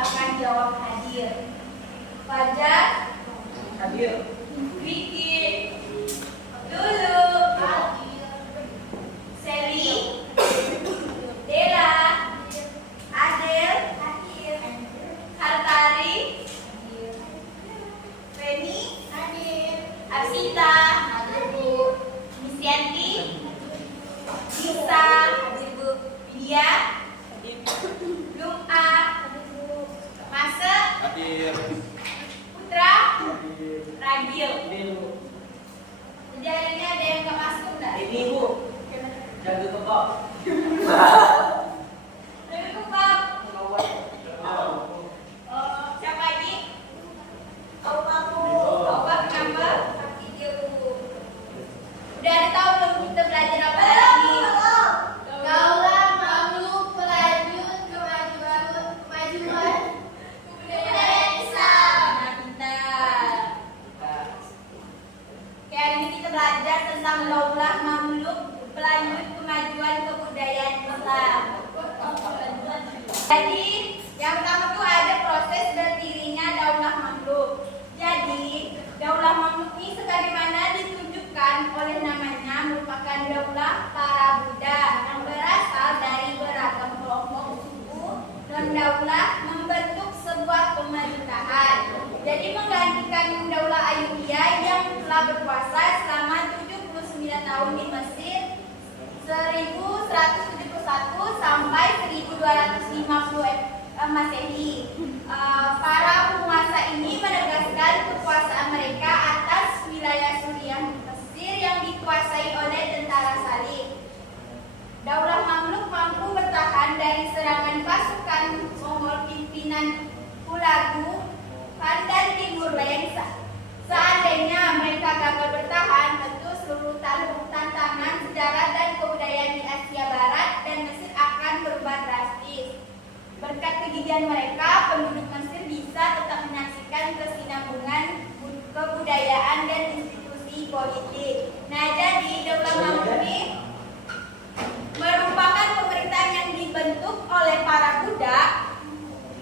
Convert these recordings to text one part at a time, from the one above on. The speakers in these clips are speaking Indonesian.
silakan jawab hadir. Fajar, hadir. Vicky, Lulu, Sally, Dela, Adel, Hartari, Reni, Arsita, Misyanti, Nisa, Widya, Lum'a, Masa, Hadir. Putra, Ragil. Ini Bu. Sejarahnya ada yang nggak masuk nggak? Ini Bu. Jaga kebab. Jaga kebab. Siapa lagi? Obat kenapa? Udah ada tahu belum kita belajar apa lagi? Daulah makhluk pelanjut kemajuan kebudayaan Islam. Nah, pintar. Oke, hari ini kita belajar tentang daulah mamluk pelanjut kemajuan kebudayaan Islam. Jadi, yang pertama tuh ada proses berdirinya daulah mamluk. Jadi, daulah mamluk ini sebagaimana ditunjukkan oleh namanya merupakan daulah para budak yang berasal dari beragam kelompok suku dan daulah membentuk sebuah pemerintahan. Jadi menggantikan daulah Ayyubiyah yang telah berkuasa selama 79 tahun di Mesir 1171 sampai 1250 Masehi. Para penguasa ini menegaskan kekuasaan mereka atas wilayah Suriah Mesir yang dikuasai oleh tentara Salib. Daulah Mamluk mampu bertahan dari serangan pasukan Mongol pimpinan Hulagu dan Timur Leng. Seandainya mereka gagal bertahan, tentu seluruh tantangan sejarah dan kebudayaan di Asia Barat dan Mesir akan berubah drastis. Berkat kegigihan mereka, penduduk Mesir bisa tetap menyaksikan kesinambungan kebudayaan dan institusi politik. Nah, jadi daulah Mamluk ini merupakan pemerintahan yang dibentuk oleh para budak,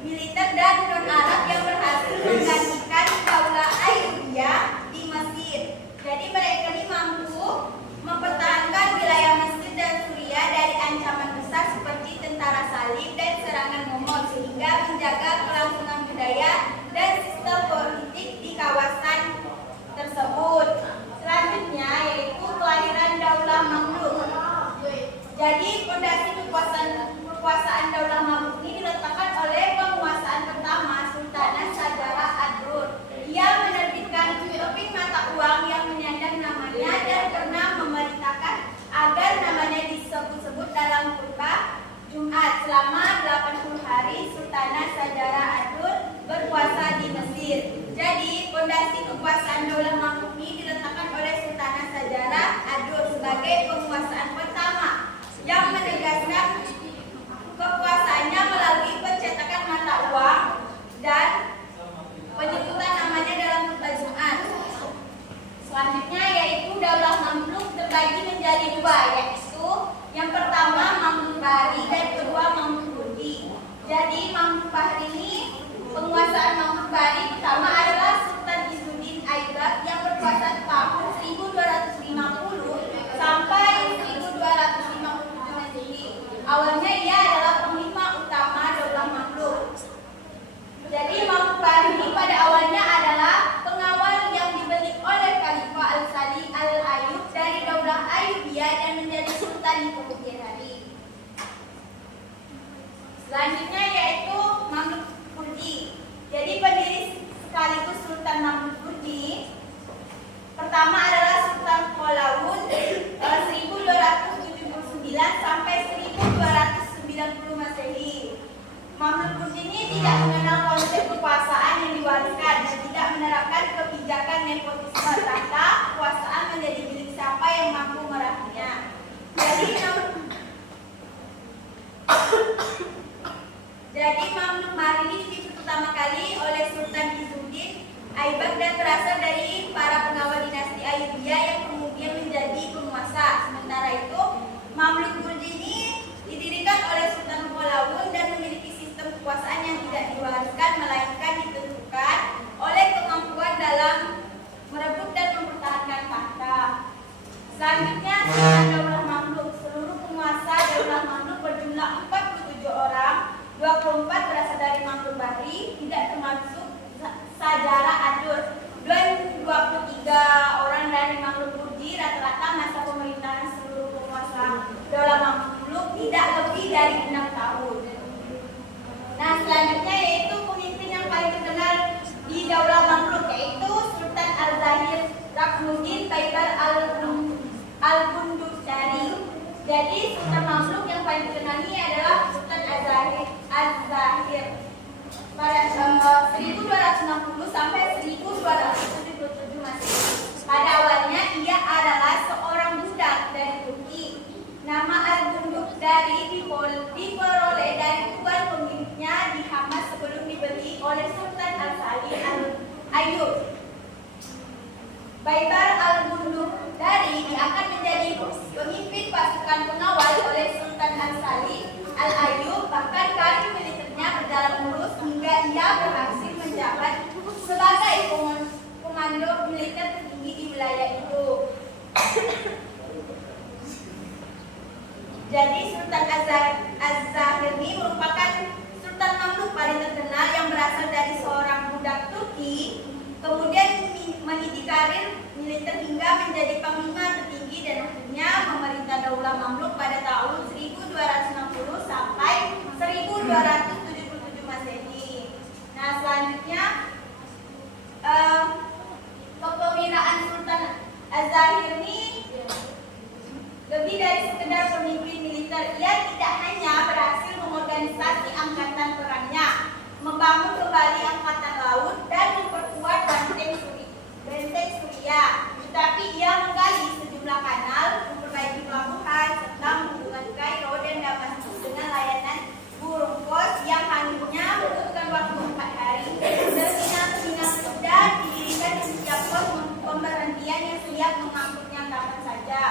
militer dan non-Arab yang berhasil menggantikan daulah Ayyubiyah di Mesir. Jadi mereka ini mampu mempertahankan wilayah Mesir dan Suriah dari ancaman besar seperti tentara Salib dan serangan Mongol, sehingga menjaga kelangsungan budaya dan sistem politik di kawasan tersebut. Selanjutnya yaitu kelahiran daulah Mamluk. Jadi fondasi kekuasaan daulah Mamluk ini diletakkan oleh penguasaan pertama Sultanah Syahjarah ad-Durr. Ia menerbitkan topik mata uang yang menyandang namanya dan pernah memerintahkan agar namanya disebut-sebut dalam khutbah Jumat. Selama 80 hari Sultanah Syahjarah ad-Durr berkuasa di Mesir. Jadi fondasi kekuasaan daulah Mamluk ini diletakkan oleh Sultanah Syahjarah ad-Durr sebagai penguasaan pertama yang menegaskan kekuasaannya melalui pencetakan mata uang dan penyebutan namanya dalam khutbah Jumat. Selanjutnya yaitu daulah Mamluk terbagi menjadi dua, yaitu yang pertama Mamluk Bahri dan kedua Mamluk Kurdi. Jadi Mamluk Bahri ini, penguasaan Mamluk Bahri pertama adalah Sultan Izzuddin Aibak yang berkuasa tahun 1250 sampai 1257 Masehi. Awalnya ia adalah panglima utama daulah Mamluk. Jadi Mamluk Bahri ini pada awalnya adalah pengawal yang dibeli oleh Khalifah Al-Salih Al-Ayyub dari daulah Ayyubiyah dan menjadi sultan di kemudian hari. Selanjutnya yaitu Mamluk Kurdi. Jadi pendiri sekaligus Sultan Mamluk Kurdi pertama adalah Sultan Qalawun 1279 sampai 1290 Masehi. Mamluk Kurdi ini tidak mengenal konsep kekuasaan yang diwariskan dan tidak menerapkan kebijakan nepotisme, tahta kekuasaan menjadi milik siapa yang mampu meraihnya. Jadi Mamluk Bahri ini dipimpin pertama kali oleh Sultan Izzuddin Aibak dan berasal dari para pengawal dinasti Ayyubiyah yang kemudian menjadi penguasa. Sementara itu Mamluk Kurdi ini didirikan oleh Sultan Qalawun dan memiliki sistem kekuasaan yang tidak diwariskan dari 6 tahun. Nah, selanjutnya yaitu pemimpin yang paling terkenal di Daulah Mamluk, yaitu Sultan Al-Zahir Raknuddin Baibar Al-Bundusari. Jadi Sultan Mamluk yang paling terkenal ini adalah Sultan Al-Zahir. Pada 1260 sampai 1277 Masehi. Pada awalnya ia adalah seorang budak dari Turki. Nama Al-Bundusari diperoleh dari tuan pemiliknya di Hamas sebelum dibeli oleh Sultan Al-Salih Al-Ayyub. Baibar Al-Bundusari akan menjadi pemimpin pasukan pengawal oleh Sultan Al-Salih Al-Ayyub. Bahkan karir militernya berjalan mulus hingga ia berhasil menjabat sebagai komando militer tertinggi di wilayah itu. Jadi Sultan Az-Zahir ini merupakan Sultan Mamluk paling terkenal yang berasal dari seorang budak Turki, kemudian meniti karir militer hingga menjadi panglima tertinggi dan akhirnya memerintah Daulah Mamluk pada tahun 1260 sampai 1277 Masehi. Nah, selanjutnya kepemimpinan Sultan Az-Zahir ini lebih dari sekedar pemimpin militer. Ia tidak hanya berhasil mengorganisasi angkatan perangnya, membangun kembali angkatan laut dan memperkuat benteng Suriah, tetapi ia menggali sejumlah kanal, memperbaiki pelabuhan, serta menghubungkan Kairo dan Damaskus dengan layanan burung pos yang hanya membutuhkan waktu 4 hari. Terminal sudah didirikan di setiap pos pemberhentian yang siap mengangkutnya kapan saja.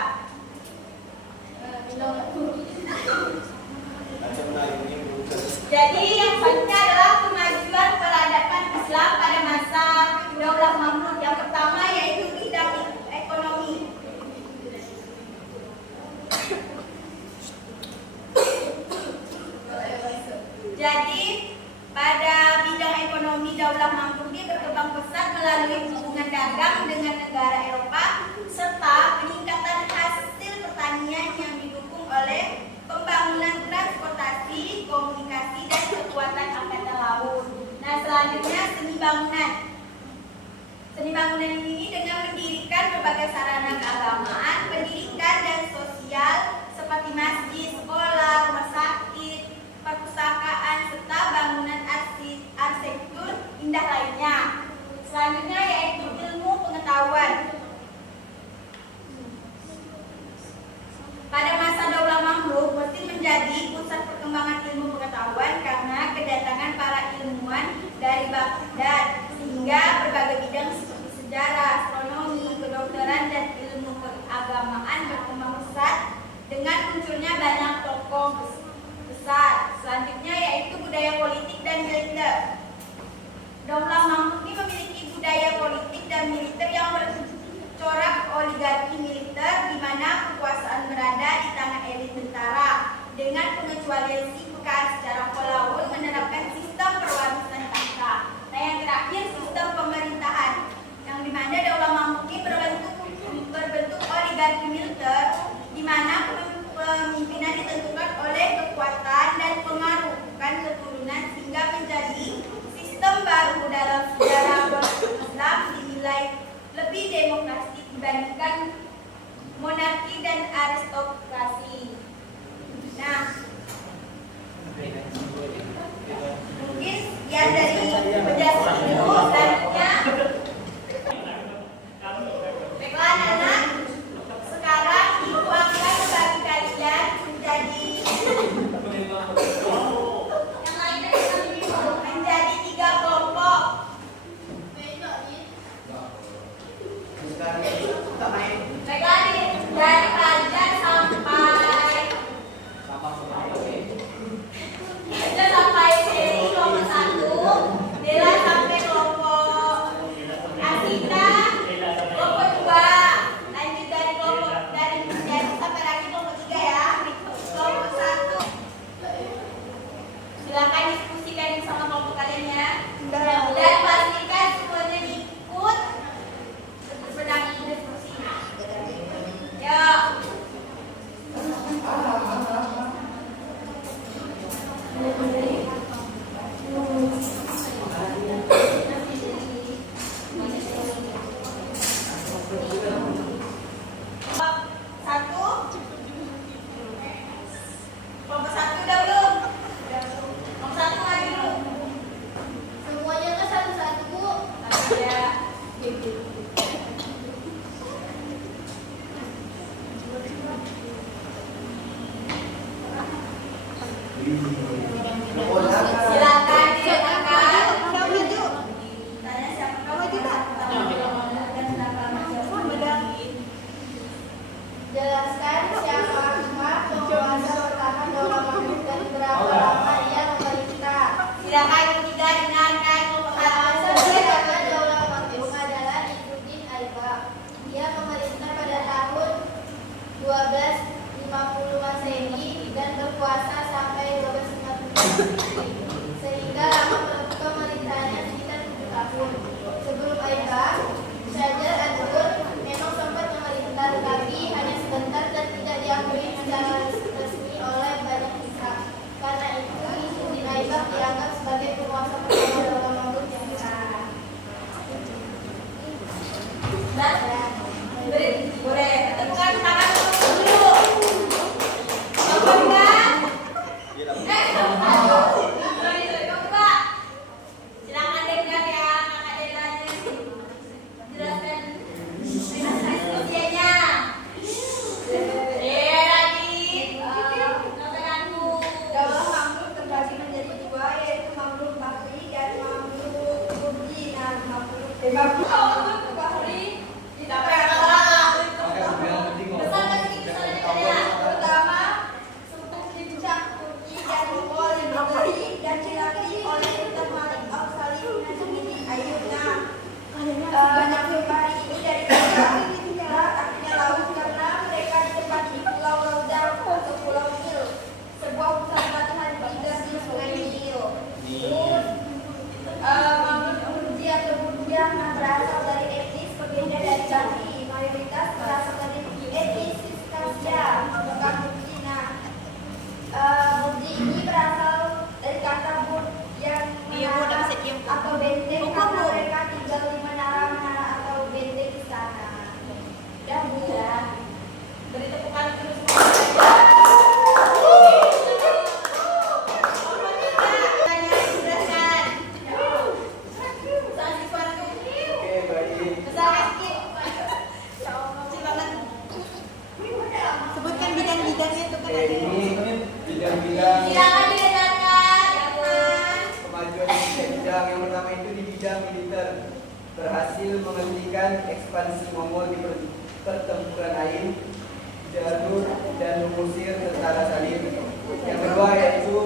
Jadi yang selanjutnya adalah kemajuan peradaban Islam pada masa Daulah Mamluk. Yang pertama yaitu bidang ekonomi. Jadi pada bidang ekonomi Daulah Mamluk ini berkembang pesat melalui hubungan dagang dengan negara Eropa serta peningkatan hasil pertanian yang didukung oleh pembangunan transportasi, komunikasi, dan kekuatan angkatan laut. Nah, selanjutnya seni bangunan. Seni bangunan ini dengan mendirikan berbagai sarana keagamaan, pendidikan, dan sosial seperti masjid, sekolah, rumah sakit, perpustakaan, serta bangunan arsitektur indah lainnya. Selanjutnya yaitu ilmu pengetahuan. Pada masa Daulah Mamluk, Mesir menjadi pusat perkembangan ilmu pengetahuan karena kedatangan para ilmuwan dari Baghdad, sehingga berbagai bidang seperti sejarah, astronomi, kedokteran, dan ilmu keagamaan berkembang pesat dengan munculnya banyak tokoh besar. Selanjutnya yaitu budaya politik dan militer. Daulah Mamluk ini memiliki budaya politik dan militer yang bercorak oligarki militer, di mana kekuasaan berada di tangan elit tentara dengan pengecualian si bekas secara polaul menerapkan sistem perwarisan tahta. Nah, yang terakhir sistem pemerintahan, yang di mana Daulah Mamluk ini berbentuk oligarki militer, di mana pemimpinan ditentukan oleh kekuatan dan pengaruh bukan keturunan, sehingga menjadi sistem baru dalam sejarah Islam dinilai lebih demokratis dibandingkan monarki dan aristokrasi. Nah, mungkin sekian dari penjelasan itu. Selanjutnya, baiklah anak-anak, sekarang ibu akan bagi kalian menjadi menjadi 3 kelompok. Baiklah, dari pelajar sampai seri nomor 1. Pertama, suku Kipchak, Turki, dan Mongol diberi dan dilakoni oleh Sultan Malik Al-Salim Najmuddin Ayyub. Banyak hari ini dari akhirnya laut karena mereka ditempati Pulau Rauda atau Pulau Nil, sebuah pusat latihan tiga di Sungai Nil. Terus Mamluk Urdi atau Buddha berasal dari etnis berbeda dari Bali, mayoritas berasal dari etnis Kasia, bukan Cina. Budi ini berasal dari kata bud yang menara atau benteng karena mereka tinggal di menara-menara atau benteng istana. Udah Bu ya. Beri tepukan terus sebutkan bidang-bidangnya itu kan ada. Ini bidang-bidang Silakan didengarkan. kemajuan di bidang yang pertama itu di bidang militer, berhasil menghentikan ekspansi Mongol di pertempuran Ain, Jarur, dan mengusir tentara Salim. Yang kedua yaitu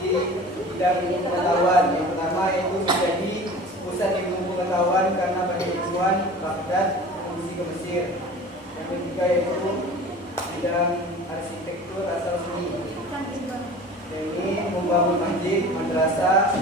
di bidang ilmu pengetahuan. Yang pertama yaitu menjadi pusat ilmu pengetahuan karena banyak ilmuwan Baghdad mengungsi ke Mesir. Yang ketiga yaitu bidang arsitektur asal seni. Ini membangun masjid, madrasah,